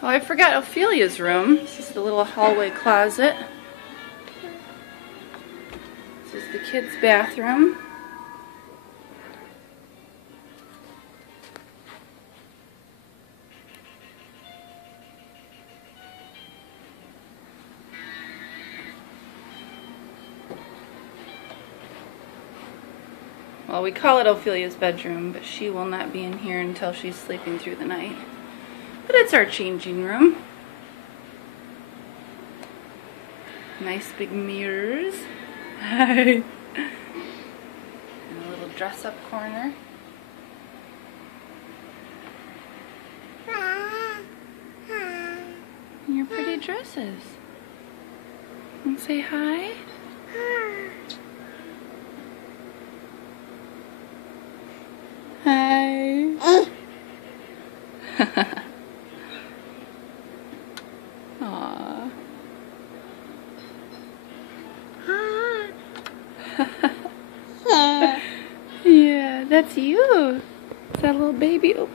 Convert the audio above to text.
So I forgot Ophelia's room. This is the little hallway closet. This is the kids' bathroom. Well, we call it Ophelia's bedroom, but she will not be in here until she's sleeping through the night. But it's our changing room. Nice big mirrors. Hi. And a little dress-up corner. And your pretty dresses. And say hi. Hi. Aww. Yeah, that's you. Is that little baby? Oh.